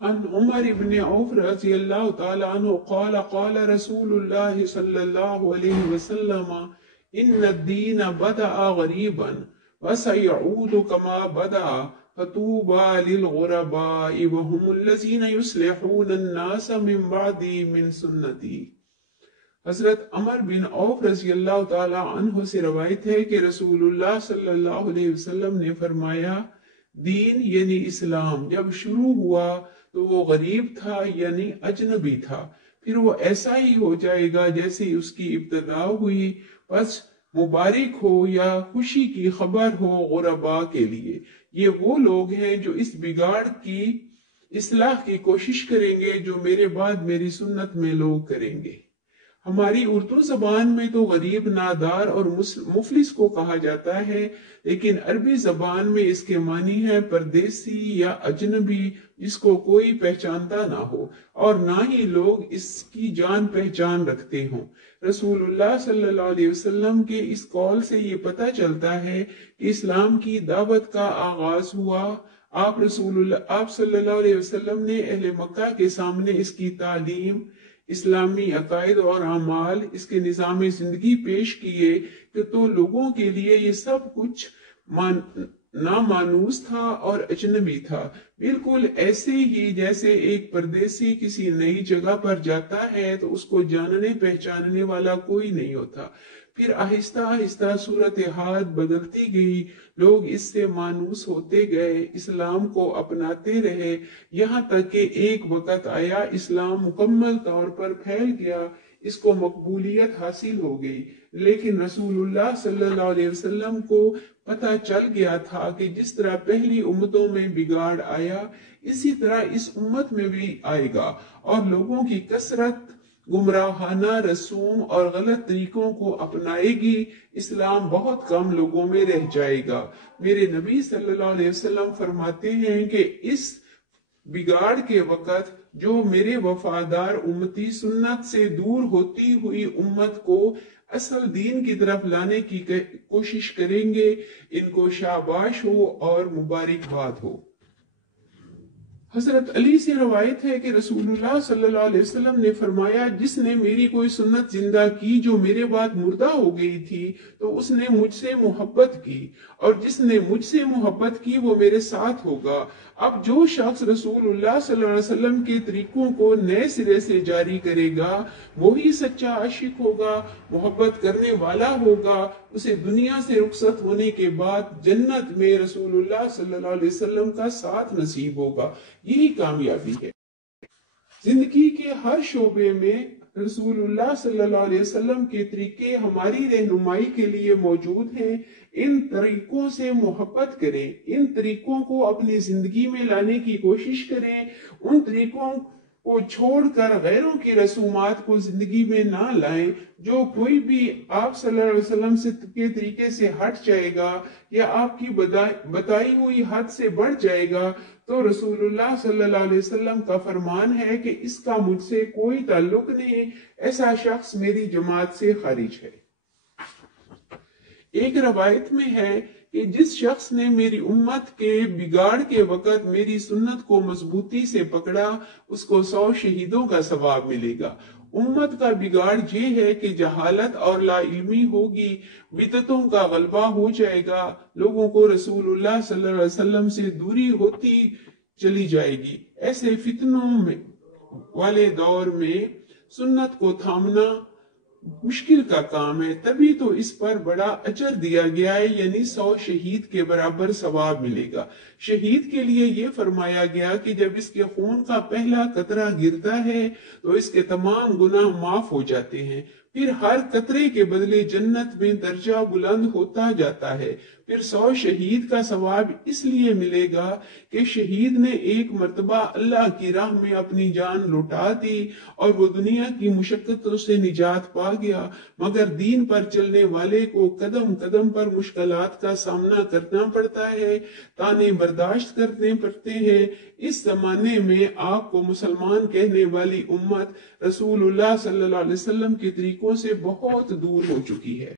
عن عمر بن عوف رضی اللہ تعالی عنہ قال قال رسول اللہ صلی اللہ علیہ وسلم ان الدین بدأ غریبا وسيعود كما بدأ فطوبى للغرباء وهم الذين يصلحون الناس من بعدي من سنتي۔ حضرت عمر بن عوف رضی اللہ تعالی عنہ سے روایت ہے کہ رسول اللہ صلی اللہ علیہ وسلم نے فرمایا، دین یعنی اسلام جب شروع ہوا تو وہ غریب تھا یعنی اجنبی تھا، پھر وہ ایسا ہی ہو جائے گا جیسے اس کی ابتدا ہوئی، بس مبارک ہو یا خوشی کی خبر ہو غرباء کے لیے۔ یہ وہ لوگ ہیں جو اس بگاڑ کی اصلاح کی کوشش کریں گے جو میرے بعد میری سنت میں لوگ کریں گے۔ ہماری اردو زبان میں تو غریب نادار اور مفلس کو کہا جاتا ہے، لیکن عربی زبان میں اس کے معنی ہے پردیسی یا اجنبی جس کو کوئی پہچانتا نہ ہو اور نہ ہی لوگ اس کی جان پہچان رکھتے ہوں۔ رسول اللہ صلی اللہ علیہ وسلم کے اس قول سے یہ پتہ چلتا ہے کہ اسلام کی دعوت کا آغاز ہوا۔ آپ صلی اللہ علیہ وسلم نے اہل مکہ کے سامنے اس کی تعلیم، اسلامی عقائد اور اعمال، اس کے نظام زندگی پیش کیے کہ تو لوگوں کے لیے یہ سب کچھ نامانوس تھا اور اجنبی تھا، بالکل ایسے ہی جیسے ایک پردیسی کسی نئی جگہ پر جاتا ہے تو اس کو جاننے پہچاننے والا کوئی نہیں ہوتا۔ پھر آہستہ آہستہ صورتحال بدلتی گئی، لوگ اس سے مانوس ہوتے گئے، اسلام کو اپناتے رہے، یہاں تک کہ ایک وقت آیا اسلام مکمل طور پر پھیل گیا، اس کو مقبولیت حاصل ہو گئی۔ لیکن رسول اللہ صلی اللہ علیہ وسلم کو پتہ چل گیا تھا کہ جس طرح پہلی امتوں میں بگاڑ آیا، اسی طرح اس امت میں بھی آئے گا، اور لوگوں کی کثرت گمراہانہ رسوم اور غلط طریقوں کو اپنائے گی، اسلام بہت کم لوگوں میں رہ جائے گا۔ میرے نبی صلی اللہ علیہ وسلم فرماتے ہیں کہ اس بگاڑ کے وقت جو میرے وفادار امتی سنت سے دور ہوتی ہوئی امت کو اصل دین کی طرف لانے کی کوشش کریں گے، ان کو شاباش ہو اور مبارکباد ہو۔ حضرت علی سے روایت ہے کہ رسول اللہ صلی اللہ علیہ وسلم نے فرمایا، جس نے میری کوئی سنت زندہ کی جو میرے بعد مردہ ہو گئی تھی تو اس نے مجھ سے محبت کی، اور جس نے مجھ سے محبت کی وہ میرے ساتھ ہوگا۔ اب جو شخص رسول اللہ صلی اللہ علیہ وسلم کے طریقوں کو نئے سرے سے جاری کرے گا وہی سچا عاشق ہوگا، محبت کرنے والا ہوگا، اسے دنیا سے رخصت ہونے کے بعد جنت میں رسول اللہ صلی اللہ علیہ وسلم کا ساتھ نصیب ہوگا۔ یہی کامیابی ہے۔ زندگی کے ہر شعبے میں رسول اللہ صلی اللہ علیہ وسلم کے طریقے ہماری رہنمائی کے لیے موجود ہیں۔ ان طریقوں سے محبت کریں، ان طریقوں کو اپنی زندگی میں لانے کی کوشش کریں، ان طریقوں کو چھوڑ کر غیروں کی رسومات کو زندگی میں نہ لائیں۔ جو کوئی بھی آپ صلی اللہ علیہ وسلم کے طریقے سے ہٹ جائے گا یا آپ کی بتائی ہوئی حد سے بڑھ جائے گا تو رسول اللہ صلی اللہ علیہ وسلم کا فرمان ہے کہ اس کا مجھ سے کوئی تعلق نہیں، ایسا شخص میری جماعت سے خارج ہے۔ ایک روایت میں ہے کہ جس شخص نے میری امت کے بگاڑ کے وقت میری سنت کو مضبوطی سے پکڑا اس کو 100 شہیدوں کا ثواب ملے گا۔ امت کا بگاڑ یہ ہے کہ جہالت اور لا علمی ہوگی، بدعتوں کا غلبہ ہو جائے گا، لوگوں کو رسول اللہ صلی اللہ علیہ وسلم سے دوری ہوتی چلی جائے گی۔ ایسے فتنوں والے دور میں سنت کو تھامنا مشکل کا کام ہے، تبھی تو اس پر بڑا اجر دیا گیا ہے، یعنی 100 شہید کے برابر ثواب ملے گا۔ شہید کے لیے یہ فرمایا گیا کہ جب اس کے خون کا پہلا قطرہ گرتا ہے تو اس کے تمام گناہ معاف ہو جاتے ہیں، پھر ہر قطرے کے بدلے جنت میں درجہ بلند ہوتا جاتا ہے۔ پھر 100 شہید کا ثواب اس لیے ملے گا کہ شہید نے ایک مرتبہ اللہ کی راہ میں اپنی جان لوٹا دی اور وہ دنیا کی مشقتوں سے نجات پا گیا، مگر دین پر چلنے والے کو قدم قدم پر مشکلات کا سامنا کرنا پڑتا ہے، تانے برداشت کرنے پڑتے ہیں۔ اس زمانے میں آپ کو مسلمان کہنے والی امت رسول اللہ صلی اللہ علیہ وسلم کے طریقوں سے بہت دور ہو چکی ہے۔